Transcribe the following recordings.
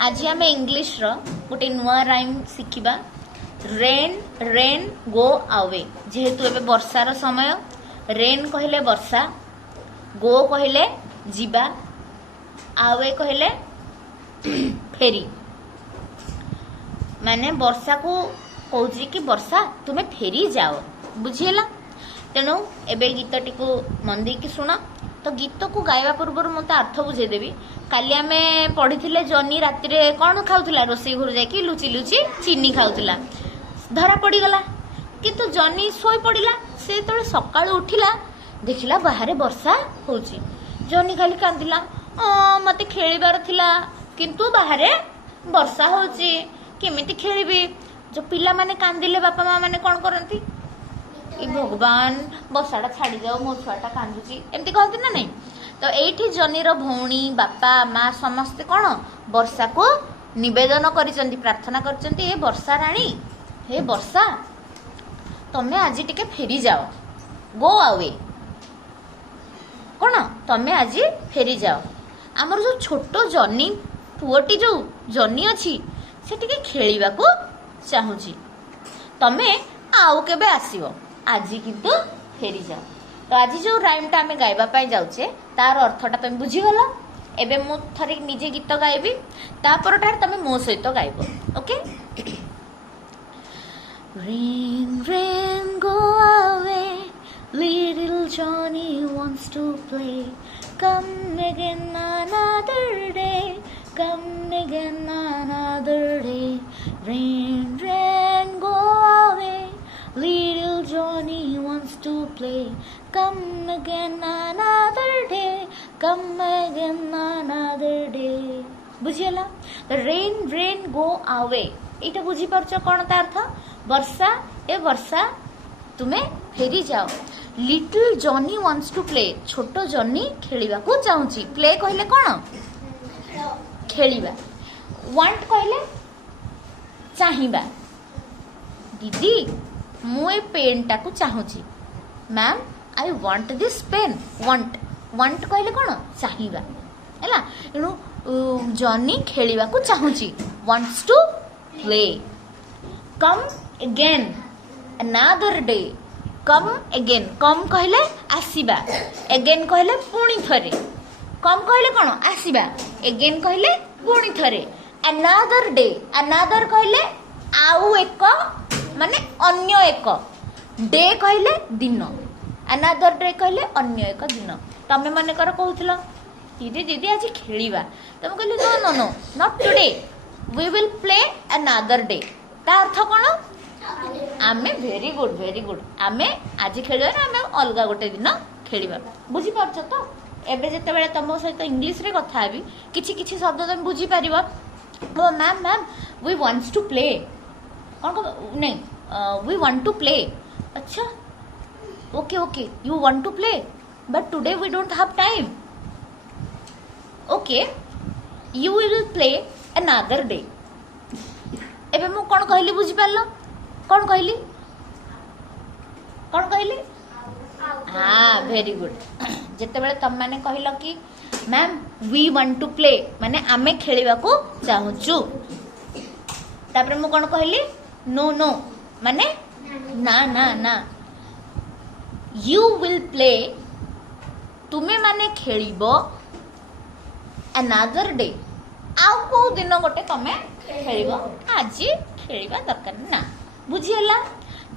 आज आम इंग्लिश गोटे नुआ राइम शिखा रेन रेन गो अवे जेहेतु एबे वर्षार समय रेन कहले वर्षा गो कहले जीवा आवे कहले फेरी माने वर्षा को कहूँ कि वर्षा तुम्हें फेरी जाओ बुझीला। तेणु एबे गीत टी को मन देकी शुण। तो गीत को गायबा पूर्व मत अर्थ बुझेदेवी। काली आमे पढ़ी जनी राति कौन खाऊला रोसई घर जाकि लुचि लुचि चीनी खाऊला धरा पड़गला किंतु जनी शोई पड़ा से तो सका उठिला देखला बाहर वर्षा हो जनी खाली कांदिला मत खेलिबार थिला किंतु बाहर वर्षा होची केमिति खेलिबी। जो पिला माने कांदिले बापा माँ माने कौन करती भगवान बसाटा छाड़ी जाओ मो छुआटा कांदुची एमती कहती ना नहीं। तो एठी जनीर भौणी बापा माँ समस्ते कौन वर्षा को निवेदन करिसेंती प्रार्थना करिसेंती हे वर्षा राणी हे वर्षा तमे आज टिके फेरी जाओ गो अवे कौन तमे आज फेरी जाओ। आमर जो छोट जनी पुओटी जो जनी अच्छी से टिके खेलिबा को चाहूची तमे आउ केबे आसीबो आज किंतु फेरी जाओ। तो आज जो राइमटा आम गाइबा जाऊे तार अर्थटा तुम बुझीगल। एबे मु थरे निजे गीत गाइबी तापर तुम मो सहित गाइब okay. Rain, rain, go away. Little Johnny wants to play. Come again another day. Come again another day. Rain, rain, go away. Little Johnny wants to play. Come again another day. Come again another day. बुझीला। तो rain rain go away ये बुझी पार्छ कौन अर्थ वर्षा ए वर्षा तुम्हें फेरी जाओ। Little Johnny wants to play छोट Johnny खेलिबा को चाहूची प्ले कहले कौन खेलिबा वांट कहले चाहिबा। दीदी मु ए पेन टा को चाहूची ma'am I want this pen want want कहले कौन चाहिबा हैला। एनु जॉनी खेलिबा को चाहूची wants to play. Come again another day come again come कहले आसीबा अगेन कहले पुणी थरे कम कहले कौन आसीबा अगेन कहले पुणी थरे अनदर डे अनदर कहले आउ एक माने अन्य एक डे कहले दिन अनदर डे कहले अन्य एक दिन। तमे माने कर कहूथिलो दीदी दीदी आज खेलिबा तमे कहले no no no not today we will play another day ता अर्थ कौन आमे वेरी गुड आमे आज खेलिबा ना आमे अलगा गोटे दिन खेलिबा बुझी पारछ। तो एबे जते बेले तमो सहित इंग्लिश रे कथा हेबी किछि किछि शब्द तमे बुझी परिबो। Oh ma'am ma'am we wants to play कौन को नहीं वी वांट टू प्ले अच्छा okay okay you want to play but today we don't have time okay you will play another day. एबे मु कौन कहली बुझी पारलो कौन कहली हाँ वेरी गुड। जिते बेले तुम मैंने कहल कि ma'am we want to play माने आमे खेलिबा को चाहूचु तापर मु कौन कहली नो नो माने ना ना ना यू विल प्ले तुमे माने खेलिबो अनदर डे आउ को दिन गोटे तमे खेलिबो आज खेलिबा दरकार ना बुझीला।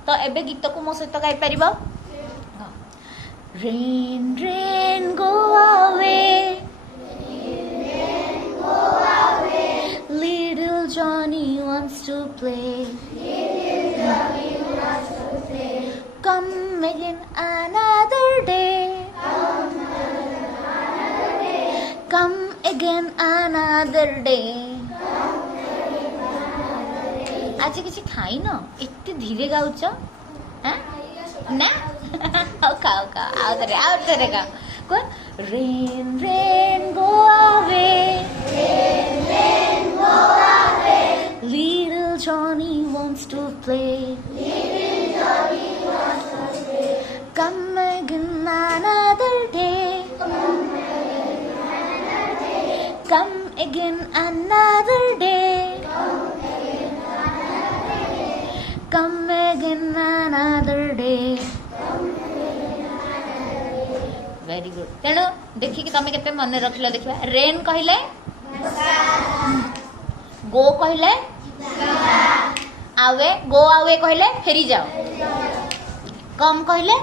तो एबे गीत को मो सहित गाई परिबो। Rain rain go away little Johnny wants to play come again another day come again another day. आज किसी खाई न इतने धीरे गाउच ना खाओ खाओ आओ तेरे का कौन rain rain go away little Johnny wants to play come again another day come again another another day. Very good. तेणु देखिए तमें केते मन रखिला देखिबा रेन कहले गो कहले आवे गो आवे कहले फेरी जाओ कम कहले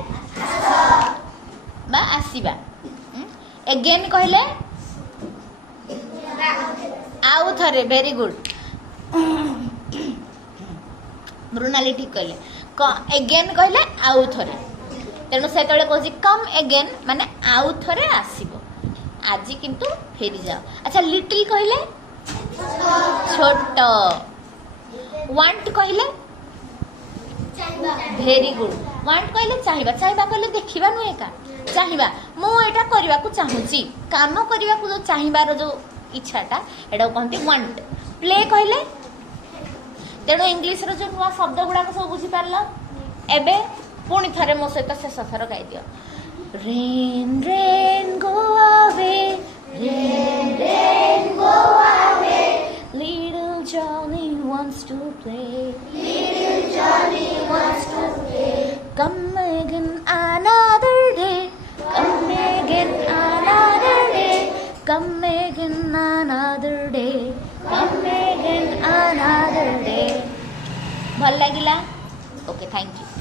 बा आसीबा अगेन कहले आउ थरे वेरी गुड मृणाली ठीक कहले अगेन कहले आउ थरे तेणु से कौन कम अगेन माने आउ थरे आसीबो आज किंतु फेरी जाओ अच्छा लिटिल कहले छोट वांट कहले वेरी गुड वांट कहले चाहिबा चाहिबा कहले देखिबा नुहे का चाहिबा मु एटा करबा को चाहूची काम करबा को जो चाहिबार जो इच्छाटा एटा कहंती वांट प्ले कहले तेणु इंग्लिश रो जो नुआ शब्द गुडा को सब बुझी पारला एबे पुणी थरे मो सहित शेष थर गाई दियो rain rain go away rain rain go away little Johnny wants to play little Johnny wants to play come again another day come again another day come again another day come again another day भल लागिला okay thank you